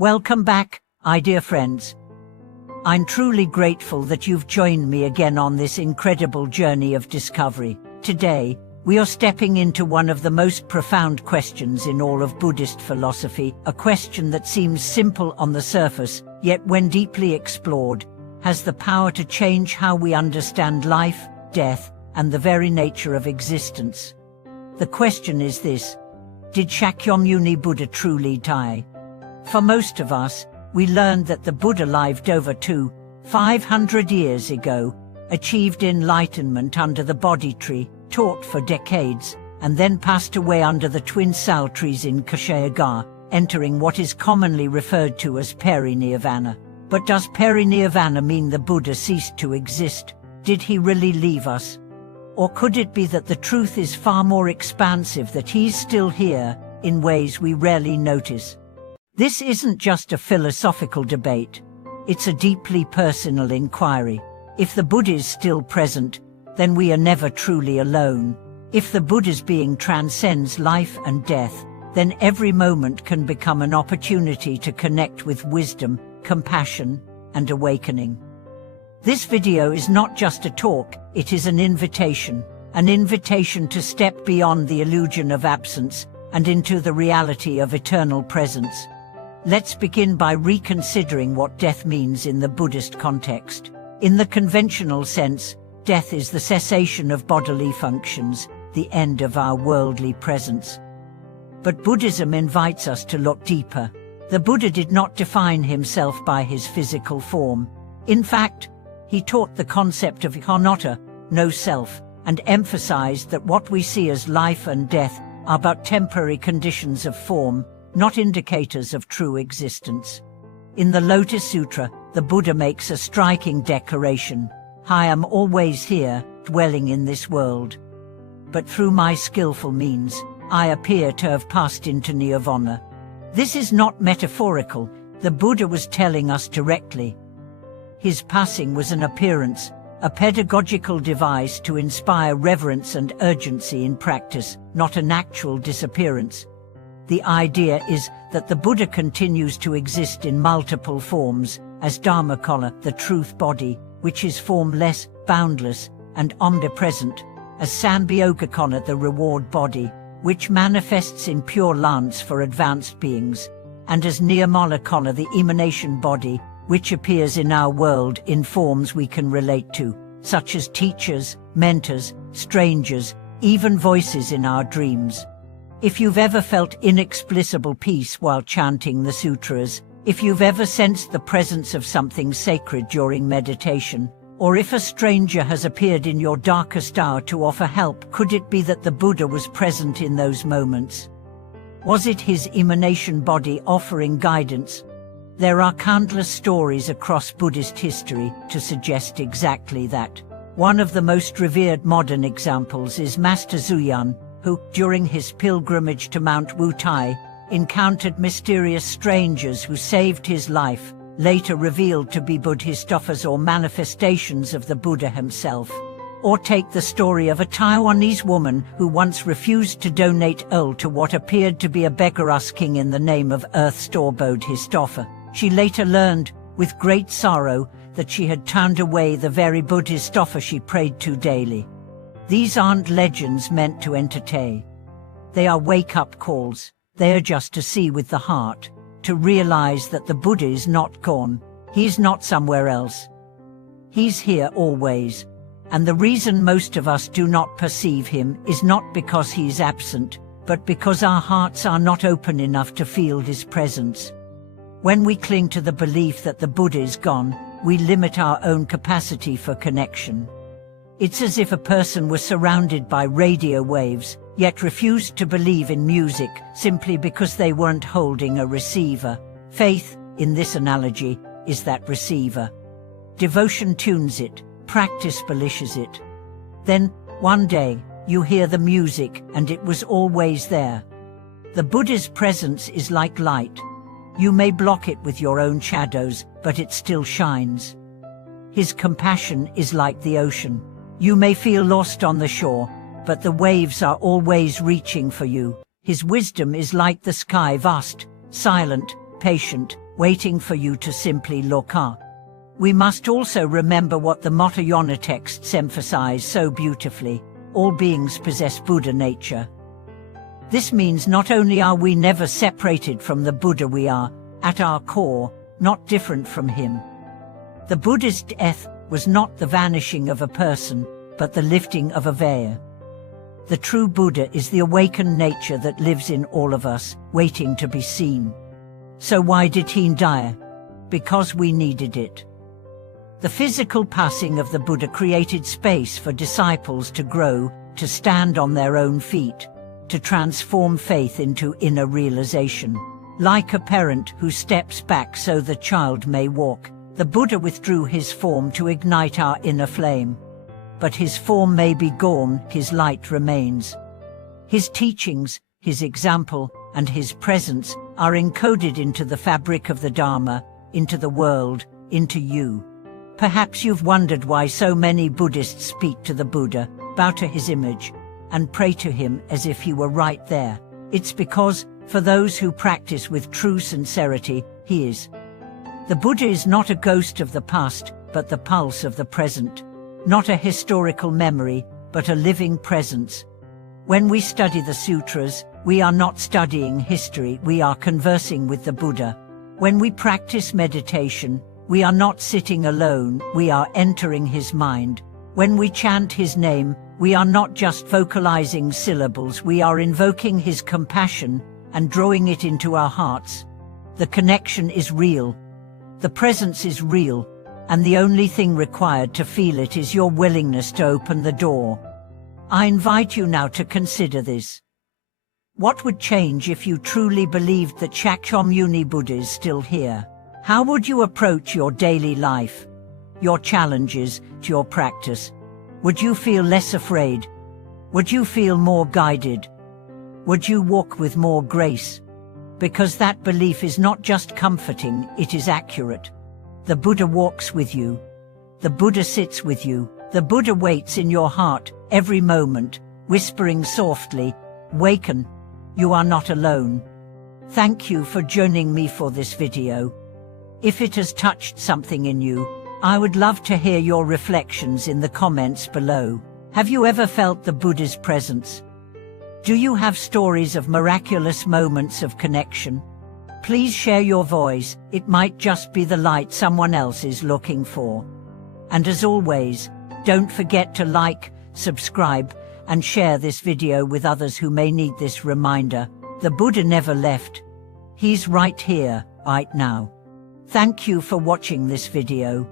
Welcome back, my dear friends. I'm truly grateful that you've joined me again on this incredible journey of discovery. Today, we are stepping into one of the most profound questions in all of Buddhist philosophy, a question that seems simple on the surface, yet when deeply explored, has the power to change how we understand life, death, and the very nature of existence. The question is this: did Shakyamuni Buddha truly die? For most of us, we learned that the Buddha lived over 500 years ago, achieved enlightenment under the Bodhi tree, taught for decades, and then passed away under the twin sal trees in Kshayaga, entering what is commonly referred to as parinirvana. But does parinirvana mean the Buddha ceased to exist? Did he really leave us? Or could it be that the truth is far more expansive, that he's still here, in ways we rarely notice? This isn't just a philosophical debate. It's a deeply personal inquiry. If the Buddha is still present, then we are never truly alone. If the Buddha's being transcends life and death, then every moment can become an opportunity to connect with wisdom, compassion, and awakening. This video is not just a talk, it is an invitation to step beyond the illusion of absence and into the reality of eternal presence. Let's begin by reconsidering what death means in the Buddhist context. In the conventional sense, death is the cessation of bodily functions, the end of our worldly presence. But Buddhism invites us to look deeper. The Buddha did not define himself by his physical form. In fact, he taught the concept of anatta, no self, and emphasized that what we see as life and death are but temporary conditions of form, not indicators of true existence. In the Lotus Sutra, the Buddha makes a striking declaration: I am always here, dwelling in this world. But through my skillful means, I appear to have passed into nirvana. This is not metaphorical. The Buddha was telling us directly. His passing was an appearance, a pedagogical device to inspire reverence and urgency in practice, not an actual disappearance. The idea is that the Buddha continues to exist in multiple forms, as Dharmakala, the truth body, which is formless, boundless, and omnipresent, as Sambhogakala, the reward body, which manifests in pure lance for advanced beings, and as Nirmalakala, the emanation body, which appears in our world in forms we can relate to, such as teachers, mentors, strangers, even voices in our dreams. If you've ever felt inexplicable peace while chanting the sutras, if you've ever sensed the presence of something sacred during meditation, or if a stranger has appeared in your darkest hour to offer help, could it be that the Buddha was present in those moments? Was it his emanation body offering guidance? There are countless stories across Buddhist history to suggest exactly that. One of the most revered modern examples is Master Zuyan, who, during his pilgrimage to Mount Wutai, encountered mysterious strangers who saved his life, later revealed to be bodhisattvas or manifestations of the Buddha himself. Or take the story of a Taiwanese woman who once refused to donate oil to what appeared to be a beggar asking in the name of Earth Store Bodhisattva. She later learned, with great sorrow, that she had turned away the very bodhisattva she prayed to daily. These aren't legends meant to entertain. They are wake-up calls. They are just to see with the heart, to realize that the Buddha is not gone. He's not somewhere else. He's here always. And the reason most of us do not perceive him is not because he's absent, but because our hearts are not open enough to feel his presence. When we cling to the belief that the Buddha is gone, we limit our own capacity for connection. It's as if a person was surrounded by radio waves, yet refused to believe in music simply because they weren't holding a receiver. Faith, in this analogy, is that receiver. Devotion tunes it, practice polishes it. Then, one day, you hear the music and it was always there. The Buddha's presence is like light. You may block it with your own shadows, but it still shines. His compassion is like the ocean. You may feel lost on the shore, but the waves are always reaching for you. His wisdom is like the sky, vast, silent, patient, waiting for you to simply look up. We must also remember what the Mahayana texts emphasize so beautifully: all beings possess Buddha nature. This means not only are we never separated from the Buddha, we are, at our core, not different from him. The Buddhist death was not the vanishing of a person, but the lifting of a veil. The true Buddha is the awakened nature that lives in all of us, waiting to be seen. So why did he die? Because we needed it. The physical passing of the Buddha created space for disciples to grow, to stand on their own feet, to transform faith into inner realization. Like a parent who steps back so the child may walk, the Buddha withdrew his form to ignite our inner flame. But his form may be gone, his light remains. His teachings, his example, and his presence are encoded into the fabric of the Dharma, into the world, into you. Perhaps you've wondered why so many Buddhists speak to the Buddha, bow to his image, and pray to him as if he were right there. It's because, for those who practice with true sincerity, he is. The Buddha is not a ghost of the past, but the pulse of the present. Not a historical memory, but a living presence. When we study the sutras, we are not studying history, we are conversing with the Buddha. When we practice meditation, we are not sitting alone, we are entering his mind. When we chant his name, we are not just vocalizing syllables, we are invoking his compassion and drawing it into our hearts. The connection is real. The presence is real. And the only thing required to feel it is your willingness to open the door. I invite you now to consider this. What would change if you truly believed that Shakyamuni Buddha is still here? How would you approach your daily life, your challenges, your practice? Would you feel less afraid? Would you feel more guided? Would you walk with more grace? Because that belief is not just comforting, it is accurate. The Buddha walks with you. The Buddha sits with you. The Buddha waits in your heart, every moment, whispering softly, "Waken. You are not alone." Thank you for joining me for this video. If it has touched something in you, I would love to hear your reflections in the comments below. Have you ever felt the Buddha's presence? Do you have stories of miraculous moments of connection? Please share your voice, it might just be the light someone else is looking for. And as always, don't forget to like, subscribe, and share this video with others who may need this reminder. The Buddha never left. He's right here, right now. Thank you for watching this video.